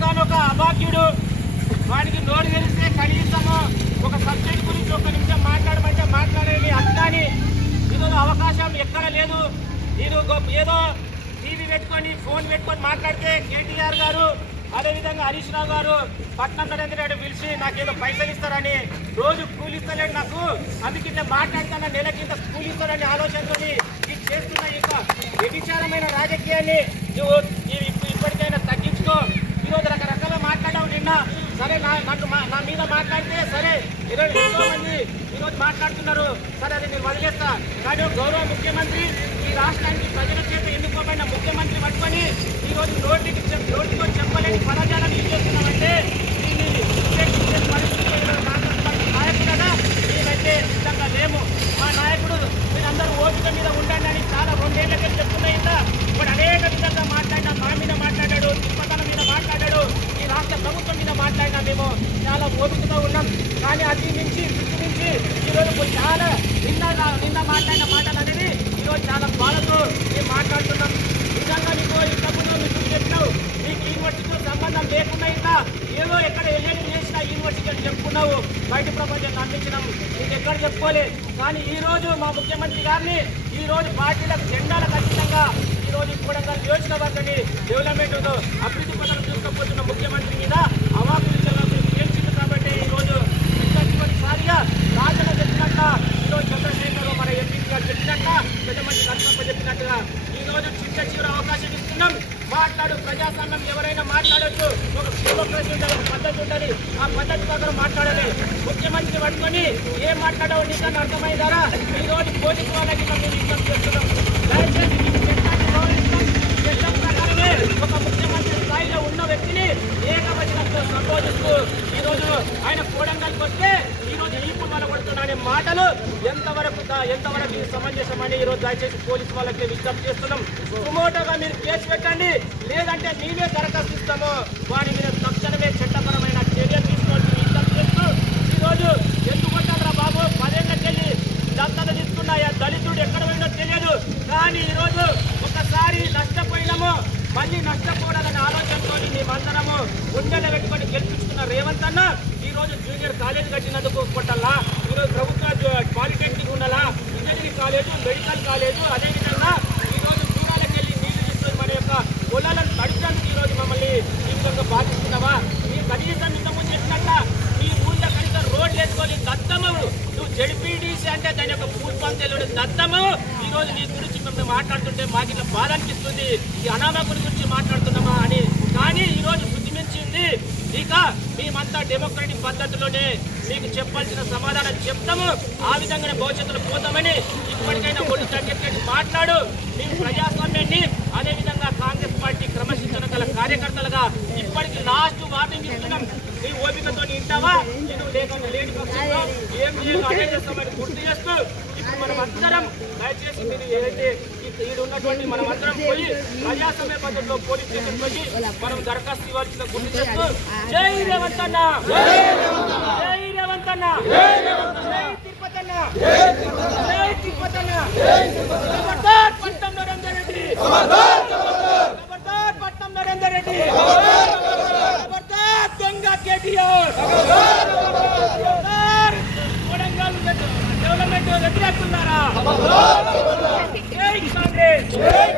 ఒకనొక అభాగ్యుడు. వాడికి నోరు తెలిస్తే కనీసము ఒక సబ్జెక్ట్ గురించి ఒక నిమిషం మాట్లాడమంటే మాట్లాడేది అందాని ఈరోజు అవకాశం ఎక్కడ లేదు. నేను ఏదో టీవీ పెట్టుకొని ఫోన్ పెట్టుకొని మాట్లాడితే కేటీఆర్ గారు అదేవిధంగా హరీష్ రావు గారు పట్నం నరేంద్ర రెడ్డి పిలిచి నాకేదో పైసలు ఇస్తారని. రోజు కూలి ఇస్తలేడు నాకు. అందుకే ఇట్లా మాట్లాడుతున్న నెలకి కింద కూలి ఇస్తారని ఆలోచనతో ఇది చేస్తున్న ఈ యొక్క వ్యభిచారమైన రాజకీయాన్ని నువ్వు ఇప్పటికైనా తగ్గించుకో. ఈరోజు రకరకాల మాట్లాడావు నిన్న. సరే నా నాకు మా- నా మీద మాట్లాడితే సరే ఈరోజు ఎంతో మంది ఈరోజు మాట్లాడుతున్నారు. సరే అది నేను వదిలేస్తా. కానీ ఒక గౌరవ ముఖ్యమంత్రి ఈ రాష్ట్రానికి ప్రజల చేత ఎన్నుకోబడిన ముఖ్యమంత్రి పట్టుకొని ఈరోజు నోటికి చెప్- నోటితో చెప్పలేని పదజాలను యూజ్ చేస్తున్నామంటే దీన్ని ఉపేక్షించే పరిస్థితి ఈరోజు కాంగ్రెస్ పార్టీ నాయకుడగా మేమైతే సిద్ధంగా లేము మా నాయకుడు మీరందరూ ఓపిక మీద ఉండండి అని చాలా రెండేళ్ళకే చెప్తున్నా ఇంత ఇప్పుడు అనేక విధంగా మాట్లాడినా మా మీద మాట్లాడాడు తిప్పతల మీద మాట్లాడాడు ఈ రాష్ట్ర ప్రభుత్వం మీద మాట్లాడినా మేము చాలా ఓపికతో ఉన్నాం కానీ అది మించి సిగ్గు ఈరోజు చాలా నిన్న నిన్న మాట్లాడిన మాటలు అనేది ఈరోజు చాలా బాధతో మేము మాట్లాడుతున్నాం నిజంగా నీకు ఇంతకుముందు మీకు చెప్పినావు నీకు యూనివర్సిటీతో సంబంధం లేకుండా ఇంకా ఏదో ఎక్కడ వెళ్ళేది చేసిన యూనివర్సిటీ అని చెప్పుకున్నావు బయట ప్రపంచం నమ్మించినాం నీకు ఎక్కడ చెప్పుకోలే కానీ ఈ రోజు మా ముఖ్యమంత్రి గారిని ఈ రోజు పార్టీలకు జెండాల ఖచ్చితంగా ఈ రోజు కూడా నియోజకవర్గాన్ని డెవలప్మెంట్ అభివృద్ధి పనులు తీసుకుపోతున్న ముఖ్యమంత్రి మీద అవాకులు చలాకులు తేల్చింది కాబట్టి ఈ రోజు చివరిసారిగా రాజన చెప్పినట్ట ఈరోజు చంద్రశేఖర్ మన ఎంపీ గారు చెప్పినట్ట పెద్దమంది నరసింహ చెప్పినట్టుగా ఈ రోజు చిట్ట చివరి అవకాశం ఇస్తున్నాం మాట్లాడు ప్రజాస్వామ్యం ఎవరైనా మాట్లాడచ్చు. ఒక డెమోక్రసీ ఉండాలి ఒక పద్ధతి ఉండాలి. ఆ పద్ధతి ప్రకారం మాట్లాడాలి. ముఖ్యమంత్రిని పట్టుకొని ఏం మాట్లాడవు నీకన్నా అర్థమైందారా? ఈరోజు పోలీసు వాళ్ళకి మేము విజ్ఞప్తి చేస్తున్నాం. దయచేసి మాటలు ఎంతవరకు ఎంతవరకు సమంజసమని ఈ రోజు దయచేసి పోలీసు వాళ్ళకి విజ్ఞప్తి చేస్తున్నాం. సుమోటోగా మీరు కేసు పెట్టండి. లేదంటే మేమే దరఖాస్తు ఇస్తాము. వాడి మీద తక్షణమే చట్టపరమైన చర్యలు తీసుకోవాలని విజ్ఞప్తి చేస్తూ ఈరోజు ఎందుకు కొట్టారా బాబు? పదేళ్ళకెళ్ళి దత్తలు తీసుకున్న దళితుడు ఎక్కడ పోయినో తెలియదు. కానీ ఈరోజు ఒకసారి నష్టపోయినాము. మళ్ళీ నష్టపోవడాలనే ఆలోచనతో మేమందరము గుండెలు పెట్టుకొని గెలిపించుకున్న రేవంత్ అన్న ఈరోజు జూనియర్ కాలేజ్ కట్టినందుకు కొట్టల్లా ఈ రోజు ప్రభుత్వ జు- పాలిటెక్నిక్ ఉండాలా ఇంజనీరింగ్ కాలేజు మెడికల్ కాలేజు అదేవిధంగా ఈ రోజు దూరాలకు వెళ్ళి నీళ్ళు తీసుకొని మన యొక్క పొలాలను తడిచడానికి ఈ రోజు మమ్మల్ని ఈ విధంగా బాధిస్తున్నావా మీరు కనీసం ఇంతకుముందు చెప్పినట్ట ఈ ఊళ్ళో కనీసం రోడ్లు వేసుకోవాలి దత్తము. నువ్వు జడిపిడిసి అంటే దాని యొక్క పూర్వం తెలియదు దత్తము. ఈ రోజు నీ గురించి మేము మాట్లాడుతుంటే మాకు ఇట్లా బాధ అనిపిస్తుంది. ఈ అనామకుల గురించి మాట్లాడుతున్నామా అని కానీ ఈ రోజు శుద్ధి మించింది ఇక మేమంతా డెమోక్రటిక్ పద్ధతిలోనే మీకు చెప్పాల్సిన సమాధానం చెప్తాము. ఆ విధంగానే భవిష్యత్తులో పోతామని ఇప్పటికైనా ఒళ్ళు తగ్గట్టు మాట్లాడు. మేము ప్రజాస్వామ్యాన్ని అదేవిధంగా కాంగ్రెస్ పార్టీ క్రమశిక్షణ గల కార్యకర్తలుగా ఇప్పటికి లాస్ట్ వార్నింగ్ ఇస్తున్నాం. నీ ఓపికతో ఇంటావా నేను లేకుండా లేని పక్షంలో ఏం అదే చేస్తామని గుర్తు చేస్తూ మనం అందరం దయచేసి మీరు ఏదైతే ఈడు ఉన్నటువంటి మనం అందరం పోయి ప్రజాస్వామ్య పద్ధతిలో పోలీస్ స్టేషన్ పోయి మనం దరఖాస్తు ఇవ్వాల్సిన గుర్తు చేస్తూ జై రేవంత్ అన్న జై రేవంత్ అన్న జై తిరుపతి అన్న జై తిరుపతి అన్న ఖబర్దార్ పట్నం నరేందర్ రెడ్డి ఖబర్దార్ పట్నం నరేందర్ రెడ్డి ఖబర్దార్ దొంగ కేటీఆర్ ఖబర్దార్ కొడంగల్ డెవలప్మెంట్ వ్యతిరేకులారా కాంగ్రెస్!